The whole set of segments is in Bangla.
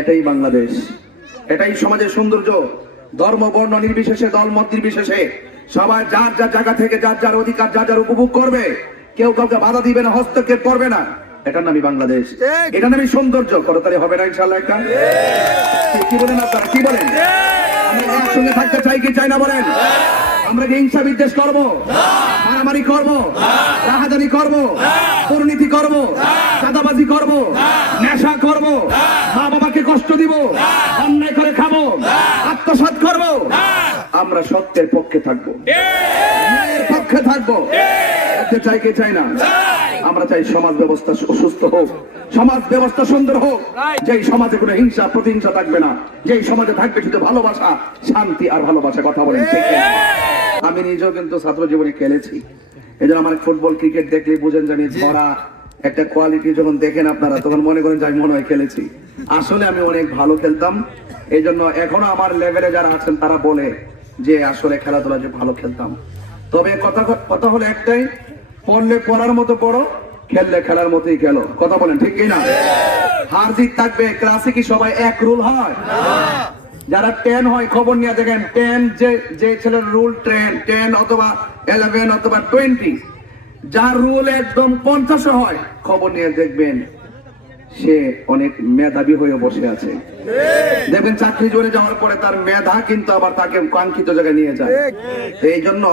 এটাই বাংলাদেশ, এটাই সমাজের সৌন্দর্য। ধর্ম বর্ণ নির্বিশেষে, দল মত নির্বিশেষে সবাই যার যার জায়গা থেকে যার যার অধিকার যার যার উপভোগ করবে। কেউ কাউকে বাধা দিবে না, হস্তক্ষেপ করবে না। এটার নামই বাংলাদেশ, এটার নামই সৌন্দর্য। করতালি হবে না ইনশাআল্লাহ? একটা কি বলেন আপনারা, কি বলেন? আমরা একসঙ্গে থাকতে চাই কি চাই না বলেন? আমরা কি হিংসা বিদ্বেষ করবো, মারামারি করবো, রাহাজানি করবো, দুর্নীতি করবো, চাঁদাবাজি করবো, নেশা করবো, মা বাবাকে কষ্ট দিব, অন্যায় করে খাবো, আত্মসাৎ করবো? আমরা সত্যের পক্ষে থাকবো, ন্যায়ের পক্ষে থাকবো। চাই কে চাই না? আমরা চাই সমাজ ব্যবস্থা সুস্থ হোক, সমাজ ব্যবস্থা সুন্দর হোক, যেই সমাজে কোনো হিংসা প্রতিহিংসা থাকবে না, যেই সমাজে থাকবে শুধু ভালোবাসা, শান্তি আর ভালোবাসা। কথা বলেন ঠিক? আমি নিজেও কিন্তু ছাত্র জীবনে খেলেছি, এই জন্য আমার ফুটবল ক্রিকেট দেখলে বুঝেন জানি ধরা একটা কোয়ালিটি। যখন দেখেন আপনারা তখন মনে করেন যে আমি মনে হয় খেলেছি। আসলে আমি অনেক ভালো খেলতাম, এই জন্য এখনো আমার লেভেলে যারা আছেন তারা বলে যে আসলে খেলাধুলা যে ভালো খেলতাম। তবে কথা হলো একটাই, পড়লে পড়ার মতো পড়ো, খেললে খেলার মতোই খেলো। কথা বলেন ঠিক কিনা? হার জিত থাকবে, ক্লাসে কি সবাই এক রুল হয়? যারা 10 হয় খবর নিয়ে দেখেন, 10 যে ছেলের রুল 10 অথবা 11 অথবা 20, যার রুল একদম 50 হয় খবর নিয়ে দেখবেন সে অনেক মেধাবী হয়ে বসে আছে। দেখবেন চাকরি জোরে যাওয়ার পরে তার মেধা কিন্তু আবার তাকে কাঙ্ক্ষিত জায়গায় নিয়ে যায়। এই জন্য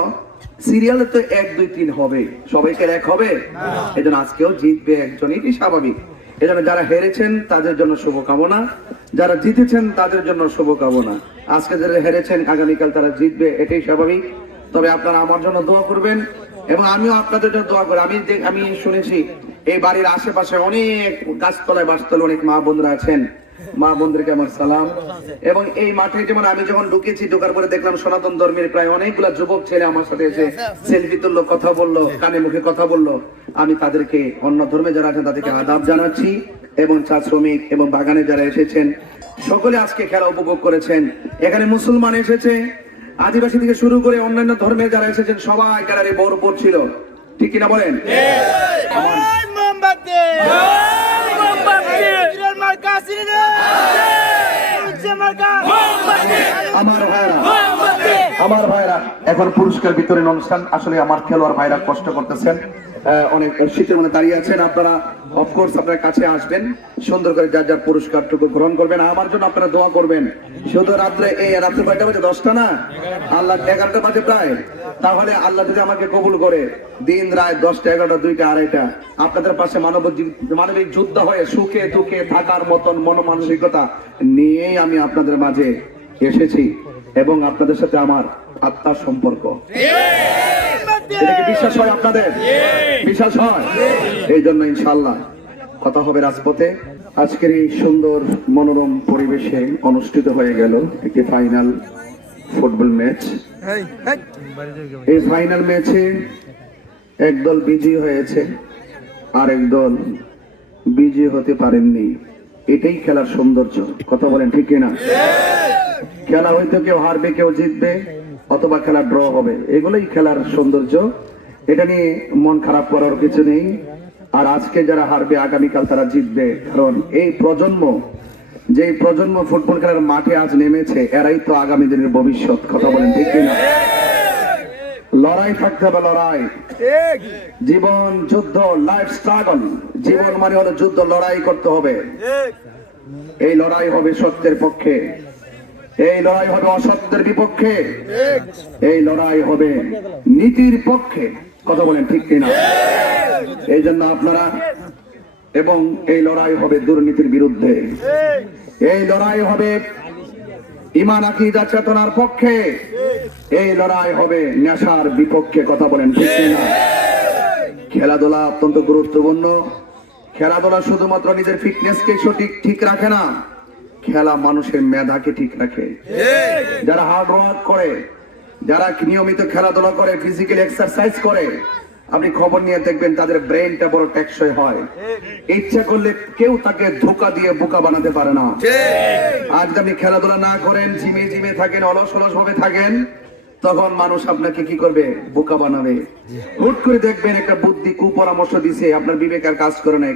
সিরিয়ালে তো 1 2 3 হবে, সবাইকে এক হবে। এই জন্য আজকেও জিতবে একজনই, এটি স্বাভাবিক। এই জন্য যারা হেরেছেন তাদের জন্য শুভকামনা, যারা জিতেছেন তাদের জন্য শুভকামনা। আজকে যারা হেরেছেন আগামীকাল তারা জিতবে, এটাই স্বাভাবিক। তবে আপনারা আমার জন্য দোয়া করবেন এবং আমিও আপনাদের জন্য দোয়া করি। আমি শুনেছি এই বাড়ির আশেপাশে অনেক গাছতলায় বাসতলায় অনেক মা বোনরা আছেন, মা বোনদেরকে আমার সালাম। এবং এই মাঠে যেমন আমি যখন ঢুকেছি, ঢোকার পরে দেখলাম সনাতন ধর্মের প্রায় অনেকগুলা যুবক ছেলে আমার সাথে এসে সেলফি তুললো, কথা বললো, কানে মুখে কথা বললো। আমি তাদেরকে, অন্য ধর্মে যারা আছেন তাদেরকে আদাব জানাচ্ছি। এবং চা শ্রমিক এবং বাগানে যারা এসেছেন সকলে আজকে খেলা উপভোগ করেছেন। এখানে মুসলমান এসেছে, আদিবাসী থেকে শুরু করে অন্যান্য ধর্মে যারা এসেছেন সবাই গ্যালারি ভরপুর ছিল। ঠিক কিনা বলেন? আমার ভাইরা এখন পুরস্কার বিতরণ অনুষ্ঠান। আসলে আমার খেলোয়াড় ভাইরা কষ্ট করতেছেন, অনেক শীতের মধ্যে দাঁড়িয়ে আছেন। আপনারা অফকোর্স আপনার কাছে আসবেন, সুন্দর করে যার যার পুরস্কারটুকু গ্রহণ করবেন। আমার জন্য আপনারা দোয়া করবেন। শুধু রাত্রে কয়টা বাজে? 10টা না, আল্লাহ 11টা বাজে প্রায়। তাহলে আল্লাহ যদি আমাকে কবুল করে দিন রাত 10টা 11টা 2টা 2:30 আপনাদের পাশে মানবিক যুদ্ধ হয়ে সুখে দুঃখে থাকার মতন মনোমানসিকতা নিয়েই আমি আপনাদের মাঝে এসেছি এবং আপনাদের সাথে আমার আত্মার সম্পর্ক। এটা কি বিশ্বাস হয় আপনাদের? বিশ্বাস হয়? এই জন্য ইনশাআল্লাহ কথা হবে রাজপথে। আজকের এই সুন্দর মনোরম পরিবেশে অনুষ্ঠিত হয়ে গেল একটি ফাইনাল ফুটবল ম্যাচ। এই ফাইনাল ম্যাচে একদল বিজয়ী হয়েছে, আর একদল বিজয়ী হতে পারেননি। এটাই খেলার সৌন্দর্য। কথা বলেন ঠিক কিনা? খেলা হয়তো কেউ হারবে, কেউ জিতবে, অথবা খেলা ড্র হবে, এগুলোই খেলার সৌন্দর্য। এটা নিয়ে মন খারাপ করার কিছু নেই। আর আজকে যারা হারবে আগামীকাল তারা জিতবে, কারণ এই প্রজন্ম ফুটবল খেলার মাঠে আজ নেমেছে, এরাই তো আগামী দিনের ভবিষ্যৎ। কথা বলেন ঠিক কিনা? লড়াই থাকতে হবে, লড়াই। জীবন যুদ্ধ, লাইফ স্ট্রাগল। জীবন মানে হলো যুদ্ধ, লড়াই করতে হবে। এই লড়াই হবে সত্যের পক্ষে, এই লড়াই হবে অসত্যের বিপক্ষে, এই লড়াই হবে নীতির পক্ষে। কথা বলেন ঠিক কিনা? এই জন্য আপনারা, এবং এই লড়াই হবে দুর্নীতির বিরুদ্ধে, এই লড়াই হবে ঈমান আকীদা চেতনার পক্ষে, এই লড়াই হবে নেশার বিপক্ষে। কথা বলেন ঠিক কিনা? খেলাধুলা অত্যন্ত গুরুত্বপূর্ণ। খেলাধুলা শুধুমাত্র নিজের ফিটনেসকে ঠিক রাখে না, খেলা মানুষের মেধাকে ঠিক রাখে। যারা হার্ড ওয়ার্ক করে, যারা নিয়মিত খেলাধুলা করে, ফিজিক্যাল এক্সারসাইজ করে, আপনি খবর নিয়ে দেখবেন তাদের ব্রেনটা বড় টেকসই হয়। ইচ্ছা করলে কেউ তাকে ধোঁকা দিয়ে বোকা বানাতে পারে না। আজ আপনি খেলাধুলা না করেন, জিমে থাকেন, অলস ভাবে থাকেন, তখন মানুষ আপনাকে কি করবে? বোকা বানাবে। হুট করে দেখবেন একটা বুদ্ধি কুপরামর্শ দিছে, আপনার বিবেক আর কাজ করে নাই,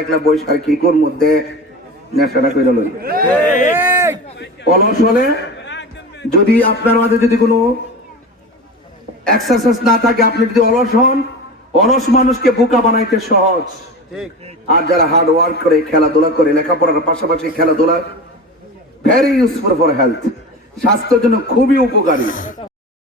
একলা বয়স আর কি কোর মধ্যে নেশাটা কইরা লই অলস হলে যদি আপনার মাঝে যদি কোনো এক্সারসাইজ না থাকে, আপনি যদি অলস হন, অলস মানুষকে বোকা বানাইতে সহজ। আর যারা হার্ড ওয়ার্ক করে, খেলাধুলা করে, লেখাপড়ার পাশাপাশি খেলাধুলা ভেরি ইউজফুল ফর হেলথ, স্বাস্থ্যের জন্য খুবই উপকারী।